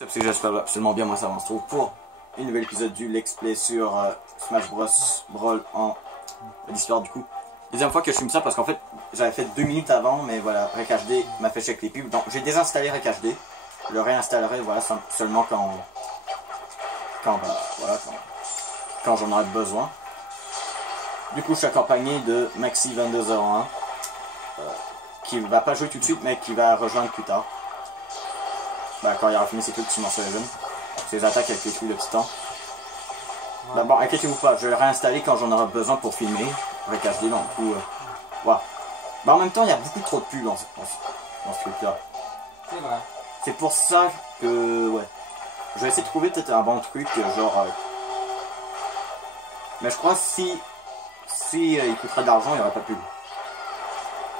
J'espère absolument bien, moi ça va, on se retrouve pour un nouvel épisode du Let's Play sur Smash Bros Brawl en l'histoire du coup. Deuxième fois que je filme ça parce qu'en fait j'avais fait 2 minutes avant, mais voilà, RecHD m'a fait check les pubs, donc j'ai désinstallé RecHD, je le réinstallerai voilà, seulement quand j'en aurai besoin. Du coup je suis accompagné de Maxi2201 qui va pas jouer tout de suite mais qui va rejoindre plus tard. Bah, quand il aura fini ses trucs sur Morceau Eleven, ses attaques avec les trucs de titan. Ouais. Bah, bon, inquiétez-vous pas, je vais le réinstaller quand j'en aurai besoin pour filmer, avec HD, donc du coup, voilà. Bah, en même temps, il y a beaucoup trop de pubs dans ce truc-là. C'est vrai. C'est pour ça que, ouais, je vais essayer de trouver peut-être un bon truc, genre, mais je crois si il coûterait de l'argent, il n'y aurait pas de pub.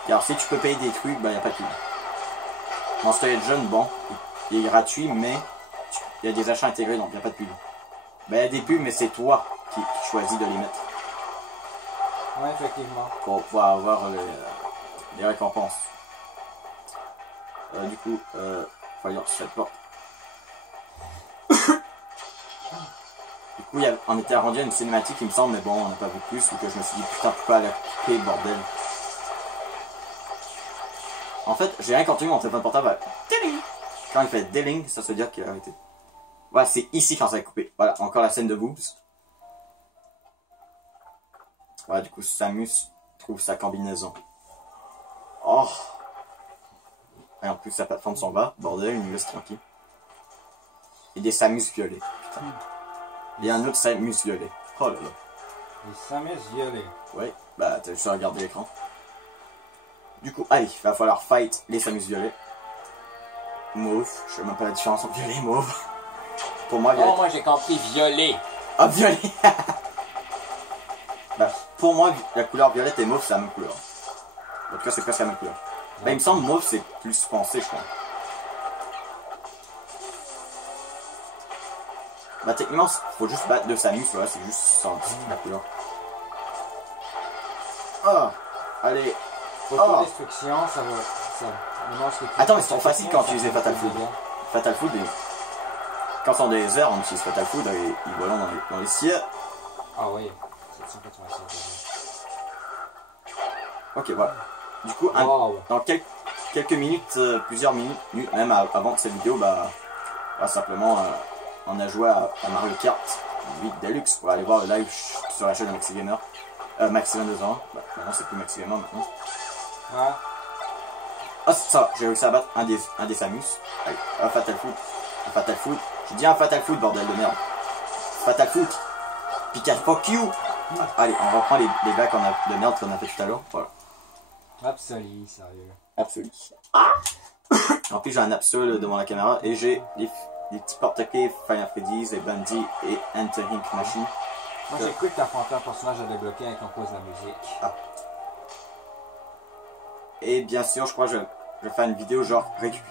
Car si tu peux payer des trucs, bah, il n'y a pas de pub. Monster Legend, bon, il est gratuit, mais il y a des achats intégrés, donc il n'y a pas de pub. Ben, il y a des pubs, mais c'est toi qui choisis de les mettre. Ouais, effectivement. Pour pouvoir avoir les récompenses. Du coup, voyons cette porte. Du coup, on était rendu à une cinématique, il me semble, mais bon, on n'a pas vu plus, ou que je me suis dit, putain, pourquoi aller couper, bordel. En fait, j'ai rien continué mon téléphone portable. Quand il fait dealing, ça veut dire qu'il a arrêté. Voilà, c'est ici quand ça va couper. Voilà, encore la scène de boobs. Voilà, du coup, Samus trouve sa combinaison. Oh! Et en plus, sa plateforme s'en va. Bordel, il nous laisse tranquille. Et des Samus violets. Putain. Il y a un autre Samus violet. Oh là là. Des Samus violets. Ouais, bah, t'as juste à regarder l'écran. Du coup, allez, il va falloir fight les Samus violets. Mauve, je sais même pas la différence entre violet et mauve. Pour moi, violet. Oh, moi j'ai compris violet. Ah, violet. Bah, pour moi, la couleur violette et mauve, c'est la même couleur. En tout cas, c'est presque la même couleur. Ouais. Bah, il me semble mauve, c'est plus foncé, je crois. Bah, techniquement, faut juste battre deux Samus, voilà, c'est juste ça, la couleur. Ah, allez. Autodestruction, ça va. Attends, mais c'est trop facile quand tu utilises Fatal Food. Fatal Food, quand c'est en désert, on utilise Fatal Food et ils volent dans les cieux. Ah oui, 787. Ok, voilà. Du coup, dans quelques minutes, plusieurs minutes même avant cette vidéo, bah simplement, on a joué à Mario Kart 8 Deluxe pour aller voir le live sur la chaîne de Maxi Gamer. Maxi2201. Bah, maintenant, c'est plus Maxi Gamer maintenant. Ouais. Ah, c'est ça, j'ai réussi à battre un des Samus. Allez, un Fatal Food. Un Fatal Food. J'ai dit un Fatal Food, bordel de merde. Fatal Food. Pika, fuck you. Allez, on reprend les blagues de merde qu'on a fait tout à l'heure. Voilà. Absolu, sérieux. Absolu. En plus, j'ai un Absol devant la caméra et j'ai les petits porte-clés Final Freddy's et Bundy et Enter Ink Machine. Moi, j'ai cru que t'affrontais un personnage à débloquer avec en cause de la musique. Ah. Et bien sûr, je crois que je vais faire une vidéo genre récup.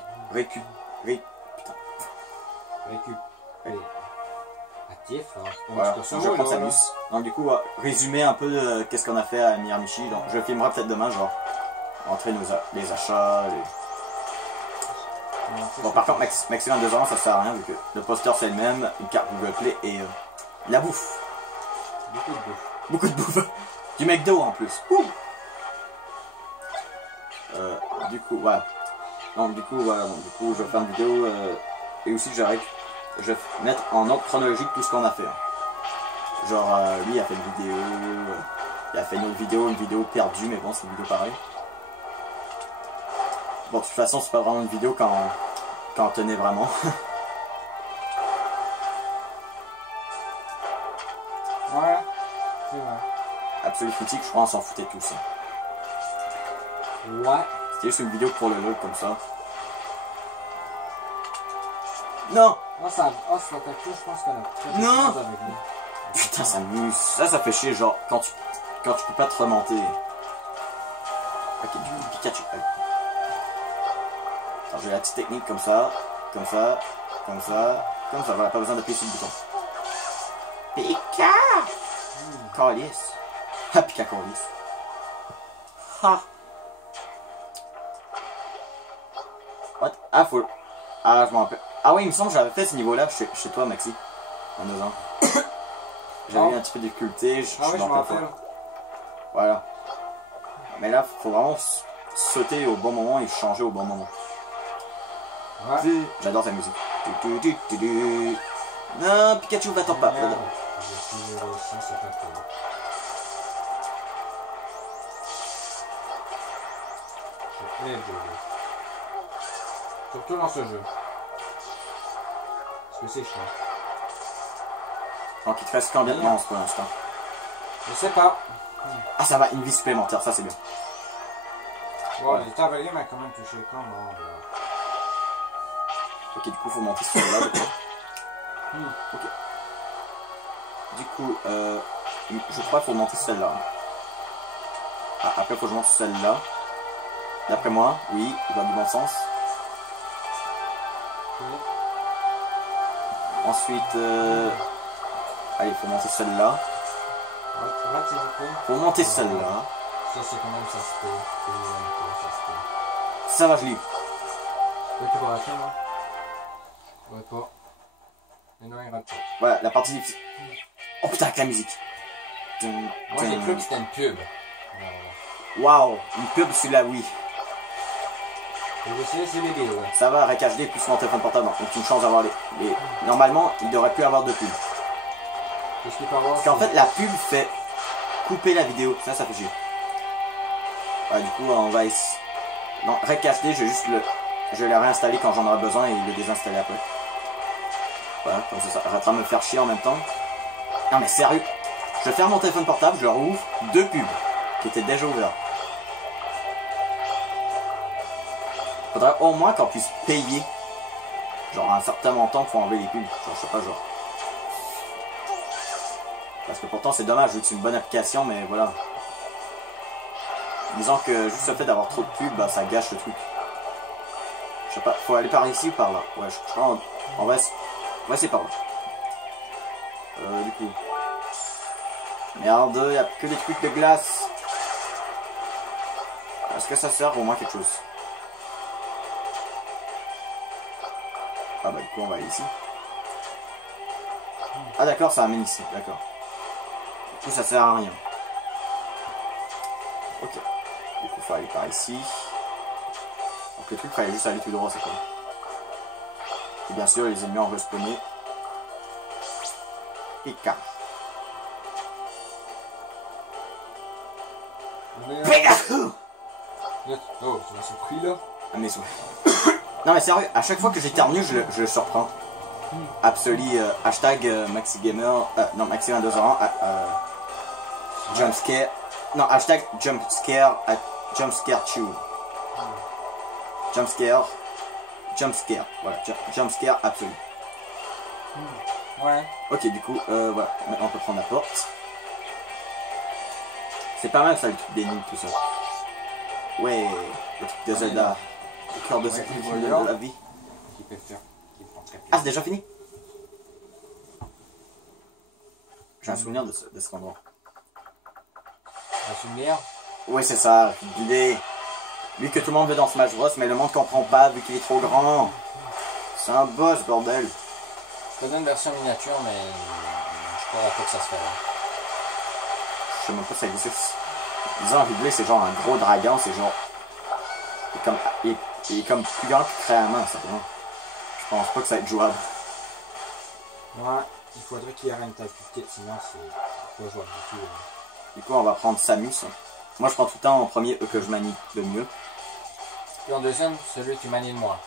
Actif, voilà, donc je prends Samus. Donc du coup, résumer un peu qu'est-ce qu'on a fait à Miramichi. Donc je filmerai peut-être demain, genre, entrer les achats. Bon, par contre, maximum 2 ans, ça sert à rien vu que le poster c'est le même, une carte Google Play et la bouffe. Beaucoup de bouffe. Beaucoup de bouffe. Du McDo en plus. Du coup, voilà. Donc, du coup, je vais faire une vidéo et aussi je vais mettre en ordre chronologique tout ce qu'on a fait. Genre, lui, il a fait une vidéo, il a fait une autre vidéo, une vidéo perdue, mais bon, c'est une vidéo pareille. Bon, de toute façon, c'est pas vraiment une vidéo quand on tenait vraiment. Ouais, c'est vrai. Absolu critique, je crois, on s'en foutait tous. Ouais. C'était juste une vidéo pour le look comme ça. Non! Ça t'a cru, je pense qu'on a fait non! chose avec lui. Putain, ça m'amuse. Ça fait chier, genre, quand tu peux pas te remonter. Ok, du coup, Pikachu. Alors, j'ai la petite technique comme ça, voilà, pas besoin d'appuyer sur le bouton. Pika! Calice. Ah, Pika Calice. Ha! What? Ah, faut... Ah, je m'en rappelle. Ah oui, il me semble que j'avais fait ce niveau-là chez toi, Maxi. En 2 ans. J'avais eu un petit peu de difficulté. Ah oui, je me rappelle. Voilà. Mais là, faut vraiment sauter au bon moment et changer au bon moment. Ouais. J'adore ta musique. Non, Pikachu, va-t'en pas. Merde. J'ai réussi, c'est pas cool. Je hais le jeu. Surtout dans ce jeu. Parce que c'est chiant. Donc il te reste combien de monstres pour l'instant? Je sais pas. Ah ça va, une vie supplémentaire, ça c'est bien. Bon, les cavaliers m'a quand même touché quand même. Ok, du coup faut monter sur là. Ok. Du coup, je crois qu'il faut monter celle-là. Ah, après il faut que je monte celle-là. D'après moi, oui, il va du bon sens. Ensuite, allez, il faut monter celle-là. Faut monter celle-là. Ça c'est quand même ça se peut. Ça va, je lis. Oui, tu vas rater, moi? Ouais, pas. Mais non, il rate pas. Voilà, la partie difficile. Oh putain, avec la musique. Moi j'ai cru que c'était une pub. Waouh, une pub sur la Wii. Je sais, c'est débile, ouais. Ça va, Rec HD plus mon téléphone portable, donc une chance d'avoir les... Normalement, il devrait plus avoir de pub. Qu'est-ce qu'il peut avoir? Parce qu'en fait, la pub fait couper la vidéo. Ça fait chier. Ouais, du coup, on va essayer... Non, Rec HD, je vais juste le... Je vais le réinstaller quand j'en aurai besoin et le désinstaller après. Voilà, comme ça, ça arrêtera de me faire chier en même temps. Non mais sérieux, je ferme mon téléphone portable, je le rouvre, 2 pubs qui étaient déjà ouverts. Faudrait au moins qu'on puisse payer genre un certain montant pour enlever les pubs. Genre, je sais pas, genre. Parce que pourtant c'est dommage, vu que c'est une bonne application, mais voilà. Disons que juste le fait d'avoir trop de pubs, bah, ça gâche le truc. Je sais pas, faut aller par ici ou par là. Ouais, je crois on va essayer par là. Du coup. Merde, il n'y a que des trucs de glace. Est-ce que ça sert au moins quelque chose? Ah bah du coup on va aller ici. Ah d'accord, ça amène ici, d'accord. Du coup ça sert à rien. Ok. Du coup faut aller par ici. Donc le truc fallait juste aller tout droit, c'est quoi? Et bien sûr les ennemis ont respawné. Pika. Pika. Oh, tu m'as surpris là? Ah mais non mais sérieux, à chaque fois que j'éternue, je le surprends. Absolu, hashtag MaxiGamer, non Maxi2201, jumpscare, non hashtag jumpscare, jumpscare chew. Jumpscare, voilà, jumpscare absolu. Ouais. Ok, du coup, voilà, maintenant on peut prendre la porte. C'est pas mal ça, le truc des nids, tout ça. Ouais, le truc de Zelda. Le cœur de cette de la vie. Qui peut faire, qui prend très Ah, c'est déjà fini? J'ai un souvenir de ce endroit. Un souvenir? Oui, c'est ça, l'idée. Lui que tout le monde veut dans Smash Bros, mais le monde comprend pas vu qu'il est trop grand. C'est un boss, bordel. Je te donne une version miniature, mais je crois pas que ça se fait là. Je sais même pas si ça existe. Disons, Ridley, c'est genre un gros dragon, c'est genre. Il est comme plus grand que Créaman, simplement. Je pense pas que ça va être jouable. Ouais, il faudrait qu'il y ait une taille plus petite, sinon c'est pas jouable du tout. Du coup, on va prendre Samus. Moi, je prends tout le temps en premier eux que je manie le mieux. Puis en deuxième, celui que tu manies le moins.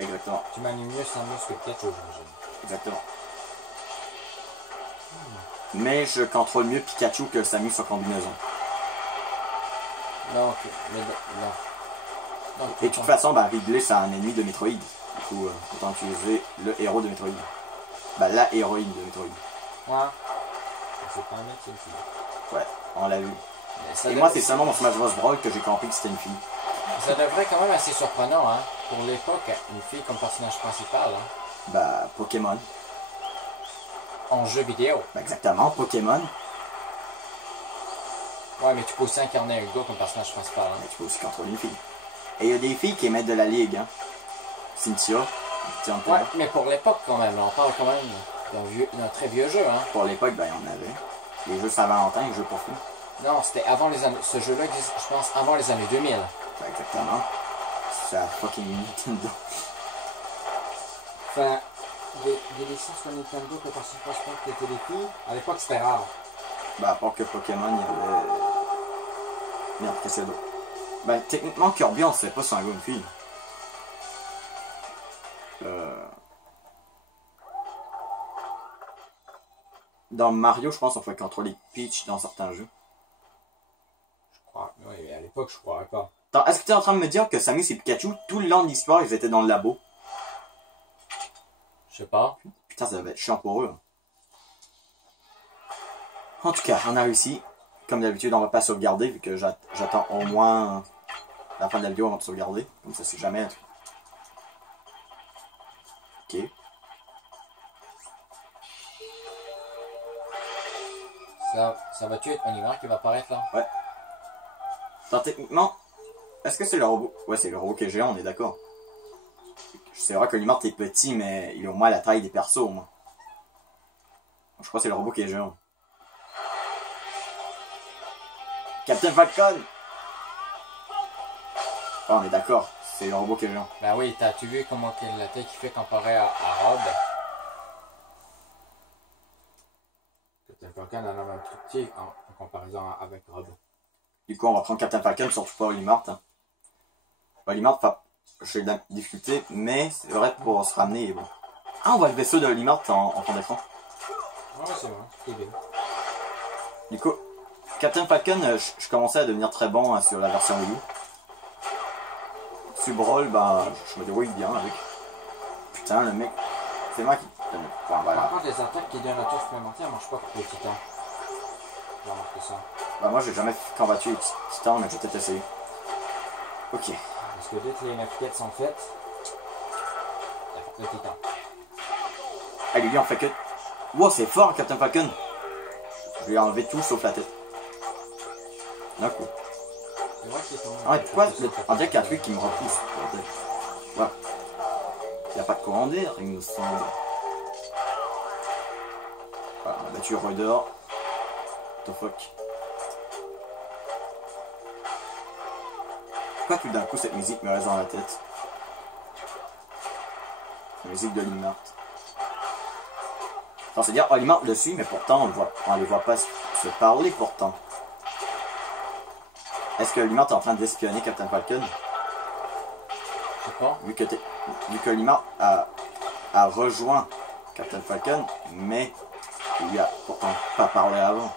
Exactement. Tu manies mieux Samus que peut-être j'imagine. Exactement. Mais je contrôle mieux Pikachu que Samus en combinaison. Non, ok, mais non. Donc, Et de toute façon, bah, Ridley, c'est un ennemi de Metroid. Du coup, autant utiliser le héros de Metroid. Bah, la héroïne de Metroid. Ouais. C'est pas un mec, c'est une fille. Ouais, on l'a vu. Et moi, c'est seulement dans Smash Bros. Brawl que j'ai compris que c'était une fille. Ça devrait quand même assez surprenant, hein. Pour l'époque, une fille comme personnage principal, hein. Bah, Pokémon. En jeu vidéo. Bah, exactement, Pokémon. Ouais, mais tu peux aussi incarner un gars comme personnage principal, hein. Mais tu peux aussi contrôler une fille. Et il y a des filles qui émettent de la ligue, hein. Cynthia. Tiens, Ouais, mais pour l'époque quand même, on parle quand même d'un très vieux jeu, hein. Pour l'époque, ben, il y en avait. Les jeux Saint-Valentin, les jeux pour filles. Non, c'était avant les années... Ce jeu-là existe, je pense, avant les années 2000. Ben, exactement. C'est la fucking Nintendo. Enfin, des licences sur Nintendo que par circonstance qui étaient des filles, à l'époque c'était rare. Ben, à part que Pokémon, il y avait... Merde, qu'est-ce qu'il y a d'autre? Ben, techniquement, Kirby, on sait pas si c'est un gars ou une fille. Dans Mario, je pense qu'on peut contrôler Peach dans certains jeux. Je crois, oui, à l'époque je crois pas. Attends, est-ce que tu es en train de me dire que Samus et Pikachu, tout le long de l'histoire, ils étaient dans le labo? Je sais pas. Putain, ça devait être chiant pour eux. En tout cas, on a réussi. Comme d'habitude, on va pas sauvegarder, vu que j'attends au moins la fin de la vidéo avant de sauvegarder. Comme ça, c'est jamais... Ok. Ça va-tu être un humain qui va apparaître là? Ouais. Attends, techniquement, est-ce que c'est le robot? Ouais, c'est le robot qui est géant, on est d'accord. C'est vrai que l'humain est petit, mais il est au moins la taille des persos, au moins. Je crois que c'est le robot qui est géant. Captain Falcon! Oh, on est d'accord, c'est le robot qui est géant. Ben oui, t'as-tu vu comment la taille qu'il fait comparé à Rob? Captain Falcon en a un truc petit en comparaison avec Rob. Du coup, on va prendre Captain Falcon, surtout pas Olimar. Hein. Olimar, j'ai de la difficulté, mais c'est vrai pour se ramener. Bon. Ah, on voit le vaisseau de Olimar en fond d'écran. Ouais, c'est vrai, c'est bien. Du coup, Captain Falcon, je commençais à devenir très bon sur la version Wii U. Sur Brawl, bah, je me débrouille bien avec. Putain, le mec, c'est moi qui... Enfin, voilà. Par contre, les attaques qui donnent un tour supplémentaire marchent pas pour les titans. J'ai remarqué ça. Bah, moi, j'ai jamais combattu les titans, mais j'ai peut-être essayé. Ok. Parce que dès que les 9 quêtes sont faites, il y a le titan. Ah, lui, on fait que... Wow, c'est fort, Captain Falcon. Je lui ai enlevé tout sauf la tête. D'un coup. C'est vrai qu'il est tombé. Ah, pourquoi on dirait qu'il y a un truc qui me repousse. Voilà. Il n'y a pas de courant d'air, il me semble. Voilà, on a battu Raider. What the fuck. Pourquoi tout d'un coup cette musique me reste dans la tête? La musique de Olimar. Enfin, c'est-à-dire Olimar le suit, mais pourtant on les voit pas se parler pourtant. Est-ce que Olimar est en train d'espionner Captain Falcon? Je sais pas. Vu que Olimar a rejoint Captain Falcon, mais il lui a pourtant pas parlé avant.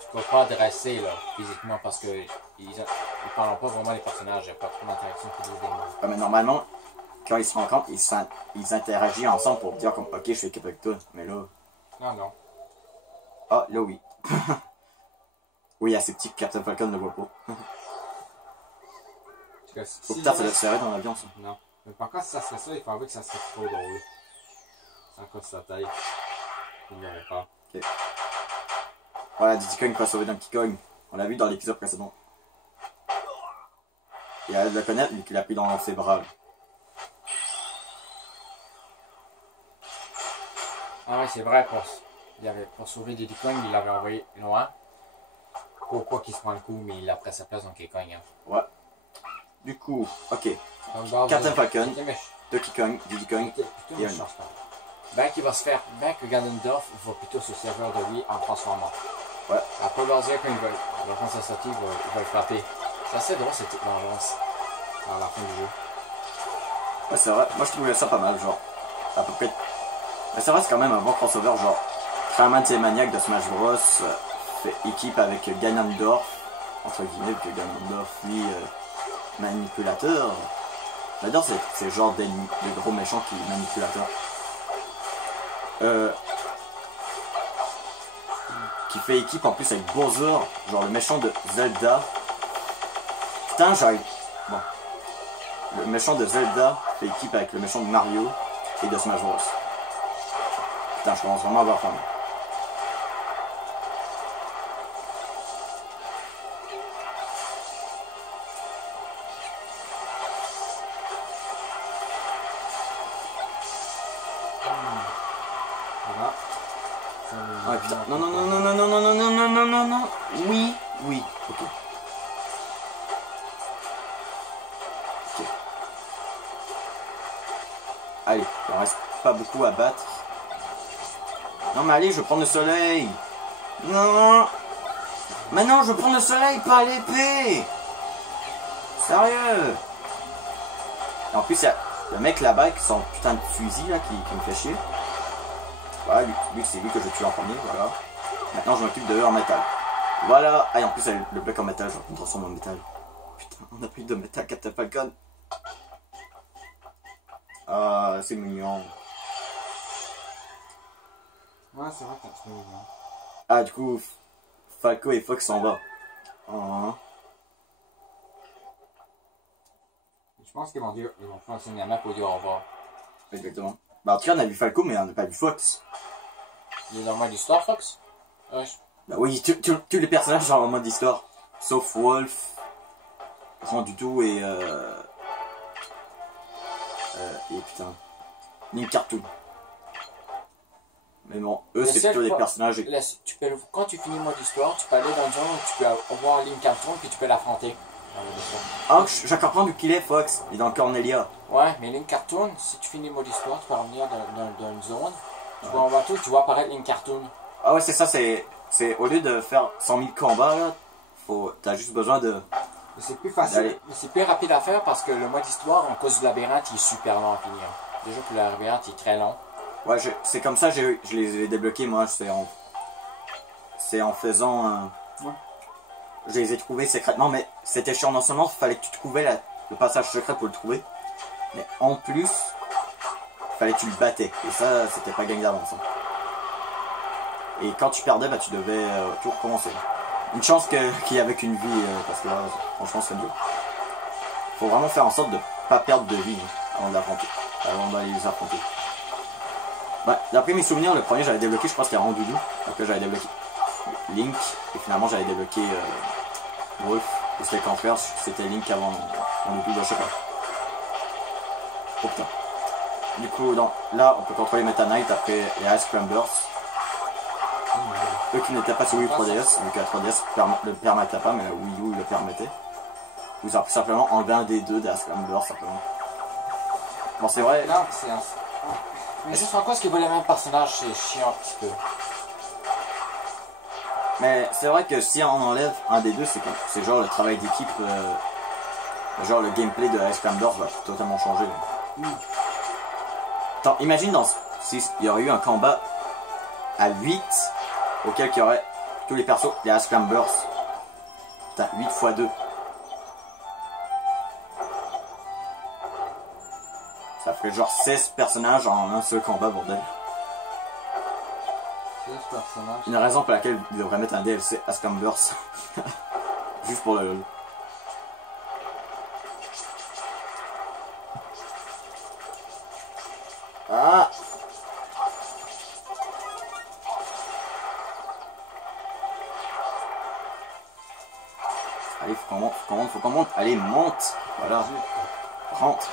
Tu peux pas adresser là, physiquement, parce que ils parlent pas vraiment les personnages, il n'y a pas trop d'interaction qui disent des mots. Ah, mais normalement, quand ils se rencontrent, ils interagissent ensemble pour dire comme ok, je suis équipe avec toi. Mais là. Non, non. Ah, là oui. Oui, il y a ces petits que Captain Falcon ne voit pas. Ou peut-être ça doit être serré dans l'avion, ça. Non. Mais par contre, si ça serait ça, il faut avouer que ça serait trop drôle. C'est encore sa taille. Il n'y aurait pas. Ok. Voilà, Diddy Kong va sauver Donkey Kong. On l'a vu dans l'épisode précédent. Il a de le connaître, lui qui l'a pris dans ses bras. Ah ouais, c'est vrai, pour sauver Diddy Kong, il l'avait envoyé loin. Pour pas qu'il se prenne le coup, mais il a pris sa place dans Donkey Kong. Hein. Ouais. Du coup, ok. Donc, Captain Falcon, Donkey Kong, Diddy Kong, et ben qu'il va se faire, ben que Ganondorf va plutôt se servir de lui en transformant. Ouais. Après Bowser, quand il va prendre sa sortie, il va le frapper. C'est assez drôle cette vengeance à la fin du jeu. Ouais, c'est vrai. Moi, je trouvais ça pas mal, genre. À peu près. Mais c'est vrai, c'est quand même un bon crossover, genre. Traman maniaque de Smash Bros. Fait équipe avec Ganondorf, entre guillemets, que Ganondorf, lui, manipulateur. J'adore ces genres de gros méchants qui manipulateurs. Qui fait équipe en plus avec Bowser, genre le méchant de Zelda. Putain, j'arrive. Bon. Le méchant de Zelda fait équipe avec le méchant de Mario et de Smash Bros. Putain, je commence vraiment à avoir faim. Voilà. Ah putain, non, non, non, non, non, non, non, non, non, non, non, non, non, oui, oui, ok. Ok. Allez, il en reste pas beaucoup à battre. Non mais allez, je veux prendre le soleil. Non. Mais non, je veux prendre le soleil, pas l'épée. Sérieux. Et en plus, il y a le mec là-bas avec son putain de fusil là qui me fait chier. Voilà, lui c'est lui que je tue en premier, voilà. Maintenant je m'occupe de eux en métal. Voilà. Ah, et en plus le bloc en métal, je me transforme en métal. Putain, on a plus de métal, Captain Falcon. Ah, c'est mignon. Ouais, c'est vrai que c'est mignon. Ah, du coup, Falco et Fox s'en vont. Oh. Je pense qu'ils vont dire, ils vont faire un cinéma pour dire au revoir. Exactement. Bah, en tout cas, on a vu Falco, mais on n'a pas vu Fox. Il est dans le mode histoire, Fox? Ouais. Bah oui, tous les personnages sont en mode histoire. Sauf Wolf, Grand du tout et putain, Link Cartoon. Mais bon, eux c'est plutôt des personnages. Quand tu finis le mode histoire, tu peux aller dans une zone où tu peux voir Link Cartoon puis tu peux l'affronter. Ah, je comprends d'où qu'il est, Fox. Il est dans Cornelia. Ouais, mais Link Cartoon, si tu finis le mode histoire, tu peux revenir dans une zone. Tu vois en bateau, tu vois apparaître Link Cartoon. Ah ouais, c'est ça, c'est au lieu de faire 100 000 combats, là, t'as juste besoin de... Mais c'est plus facile, mais c'est plus rapide à faire parce que le mode histoire, en cause du labyrinthe, il est super long à finir. Déjà que le labyrinthe il est très long. Ouais, c'est comme ça, je les ai débloqués, moi, c'est en faisant... Ouais. Je les ai trouvés secrètement, mais c'était chiant. Non seulement il fallait que tu trouvais le passage secret pour le trouver, mais en plus, il fallait que tu le battais. Et ça, c'était pas gagné d'avance. Hein. Et quand tu perdais, bah, tu devais tout recommencer. Une chance qu'il y avait qu'une vie, parce que là, franchement, c'est dur. Faut vraiment faire en sorte de pas perdre de vie hein, avant d'aller les affronter. Bah, d'après mes souvenirs, le premier j'avais débloqué, je pense qu'il y a Randoudou. Donc là, j'avais débloqué Link, et finalement j'avais débloqué Wolf, et c'était le contraire, c'était Link avant Randoudou, je sais pas. Oh putain. Du coup, là, on peut contrôler Meta Knight après les Ice Climbers. Eux qui n'étaient pas sur Wii 3DS, vu que la 3DS le permettait pas, mais la Wii U le permettait. Vous avez simplement enlevé un des deux des Ice Climbers, simplement. Bon, c'est vrai. Non, c'est un... Mais juste en cause qu'ils veulent les mêmes personnages, c'est chiant un petit peu. Mais c'est vrai que si on enlève un des deux, c'est genre le travail d'équipe, genre le gameplay de Ice Climbers va totalement changer. Attends, imagine s'il y aurait eu un combat à 8 auquel il y aurait tous les persos des Ice Climbers. T'as 8 x 2. Ça ferait genre 16 personnages en un seul combat, bordel. 16 personnages. Une raison pour laquelle ils devraient mettre un DLC Ice Climbers. Juste pour le... Ah! Allez, faut qu'on monte. Allez, monte. Voilà. Rentre.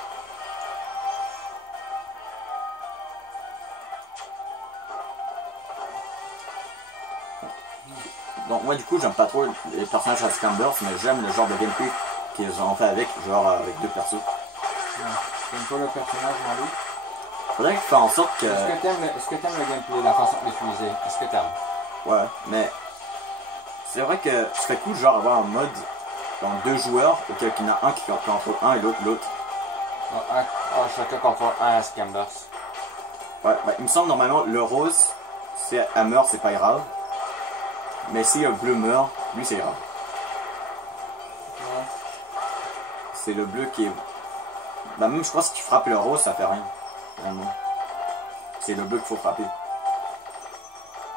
Donc moi du coup j'aime pas trop les personnages à Scambers, mais j'aime le genre de gameplay qu'ils ont fait avec, genre avec deux persos. T'aimes pas le personnage en lui? Faudrait qu'ils fassent en sorte que... Est-ce que t'aimes le gameplay, la façon de l'utiliser? Est-ce que t'aimes? Ouais, mais... C'est vrai que ce serait cool genre avoir un mode dans deux joueurs, auquel il y en a un qui contrôle un et l'autre. Chacun contrôle un à Scambers. Ouais, bah, il me semble normalement le rose, c'est elle meurt, c'est pas grave. Mais si le bleu meurt, lui c'est grave. Ouais. C'est le bleu qui est... Bah même je crois que si tu frappes le rose, ça fait rien. Vraiment. C'est le bleu qu'il faut frapper.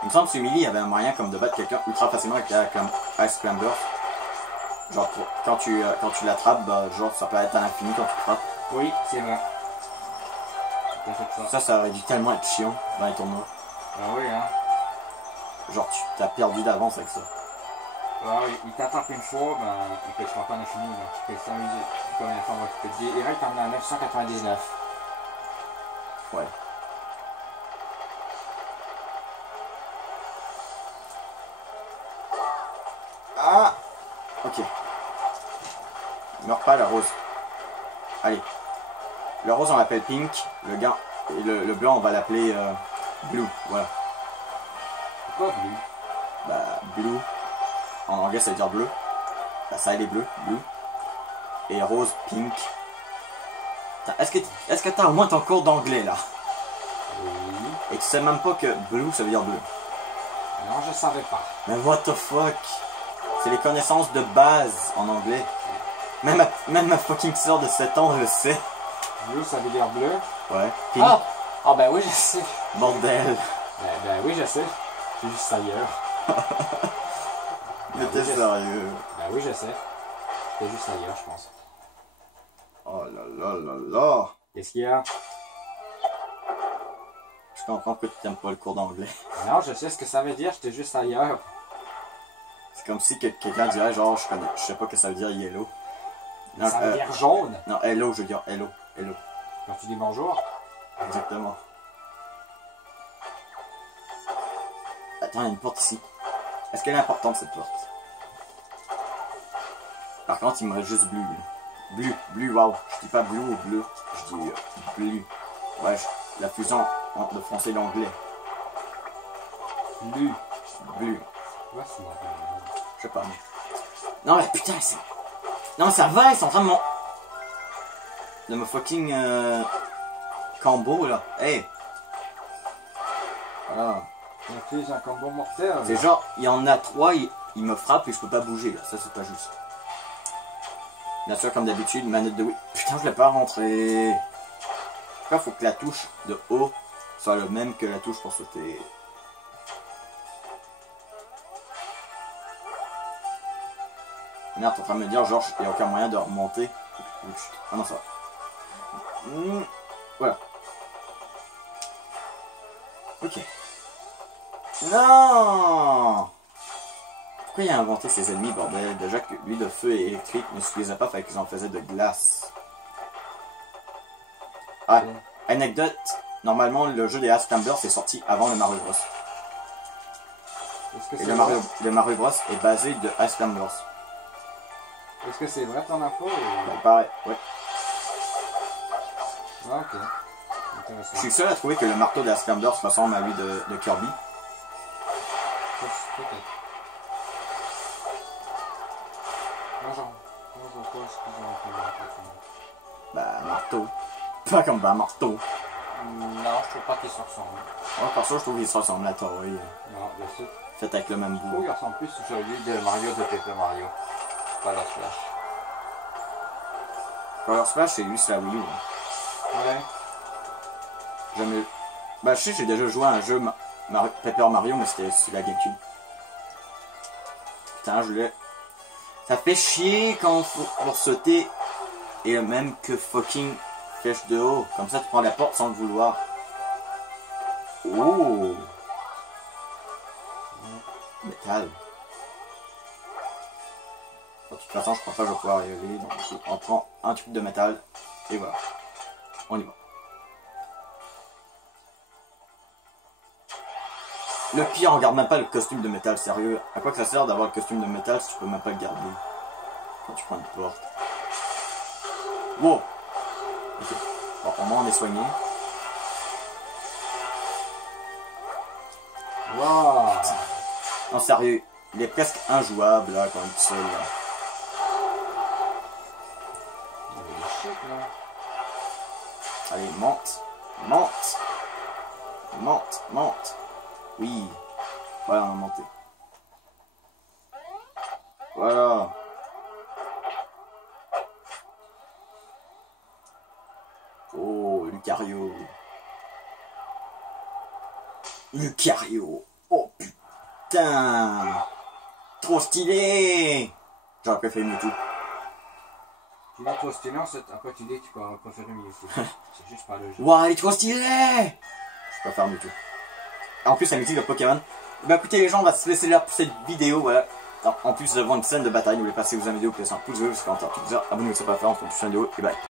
Il me semble que sur Melee, il y avait un moyen comme de battre quelqu'un ultra facilement avec la Ice Climber. Genre quand tu l'attrapes, bah, genre ça peut être à l'infini quand tu frappes. Oui, c'est vrai. Ça aurait dû tellement être chiant dans les tournois. Ah oui, hein. Genre tu t'as perdu d'avance avec ça. Ah, il t'attrape une fois, ben, il peut te frapper en infini, donc tu peux s'amuser. Combien de fois, moi, tu peux te dire, Eric, t'en as 999. Ouais. Ok. Meurs pas la rose. Allez. Le rose on l'appelle Pink. Le gars. Et le blanc on va l'appeler Blue. Voilà. Pourquoi bleu? Bah Blue. En anglais ça veut dire bleu. Bah, ça elle est bleu. Blue. Et rose, Pink. Est-ce que t'as au moins ton cours d'anglais là? Oui. Et tu sais même pas que Blue ça veut dire bleu. Non, je savais pas. Mais what the fuck? C'est les connaissances de base en anglais. Même ma fucking soeur de 7 ans le sait. Bleu, ça veut dire bleu. Ouais. Pink. Ah ben oui, je sais. Bordel. Ben oui, je sais. C'est juste ailleurs. Mais t'es sérieux? Ben oui, je sais. C'est juste ailleurs, je pense. Oh là là là là. Qu'est-ce qu'il y a? Je comprends que tu n'aimes pas le cours d'anglais. Non, je sais ce que ça veut dire, j'étais juste ailleurs. C'est comme si quelqu'un dirait genre je sais pas que ça veut dire yellow. Non, Ça veut dire jaune. Non, hello, je veux dire hello. Hello. Quand tu dis bonjour. Exactement. Attends, il y a une porte ici. Est-ce qu'elle est importante cette porte? Par contre, il me reste juste bleu. Bleu, wow. Je dis pas bleu ou bleu. Je dis bleu. Ouais, la fusion entre le français et l'anglais. Bleu. Bleu. Ouais, c'est bon. Je sais pas. Non, mais putain, c'est. Non, mais ça va, ils sont en train de me fucking. Combo là. Hey! Voilà. On utilise un combo mortel. C'est genre, il y en a 3, il me frappe et je peux pas bouger là. Ça, c'est pas juste. Bien sûr, comme d'habitude, manette de Wii. Putain, je l'ai pas rentré. Pourquoi faut que la touche de haut soit le même que la touche pour sauter? Merde, t'es en train de me dire, genre, il n'y a aucun moyen de remonter. Ah non, ça va. Voilà. Ok. Non! Pourquoi il a inventé ces ennemis, bordel? Déjà que lui de feu et électrique ne suffisait pas, fait qu'ils en faisaient de glace. Ah, anecdote. Normalement, le jeu des Ice Climbers est sorti avant le Mario Bros. Et le Mario Bros est basé de Ice Climbers. Est-ce que c'est vrai ton info ou... Bon, pareil, ouais. Ah, ok. Intéressant. Je suis seul à trouver que le marteau des Ice Climbers ressemble à lui de Kirby. Peut-être. Bah, marteau. Pas comme bah, marteau. Non, je trouve pas qu'ils se ressemblent. Ouais, par ça, je trouve qu'il se ressemble à Toy. Non, le site. Fait avec le même Je trouve goût. qu'il ressemble plus à celui de Mario de Paper Mario. Pas la Splash. Color Splash, c'est lui, c'est la Wii U. Hein. Ouais. Jamais. Bah, je sais, j'ai déjà joué à un jeu Paper Mario, mais c'était sur la GameCube. Putain, je l'ai. Ça fait chier quand pour sauter et même que fucking flèche de haut. Comme ça, tu prends la porte sans le vouloir. Oh! Métal. De toute façon, je crois pas que je vais pouvoir y aller. Donc, on prend un tube de métal et voilà. On y va. Le pire, on regarde même pas le costume de métal, sérieux. À quoi que ça sert d'avoir le costume de métal si tu peux même pas le garder quand tu prends une porte? Wow! Ok. Bon, au moins on est soigné. Wow! Non, sérieux, il est presque injouable là quand il est seul là. Il est chic là. Allez, monte, monte, monte, monte. Oui. Voilà, on a monté. Voilà. Oh, Lucario. Lucario. Oh putain. Trop stylé. J'aurais préféré Mewtwo. Tu vas trop stylé, après tu dis que tu peux préférer Mewtwo. C'est juste pas le jeu. Waouh, il est trop stylé. Je préfère Mewtwo. En plus, la musique de Pokémon. Bah écoutez les gens, on va se laisser là pour cette vidéo, voilà. Alors, en plus, nous avons une scène de bataille, n'oubliez pas si vous avez une vidéo, laissez un pouce bleu, commentaire, tout ça, abonnez-vous si ce n'est pas fait, on se retrouve sur une vidéo, et bye.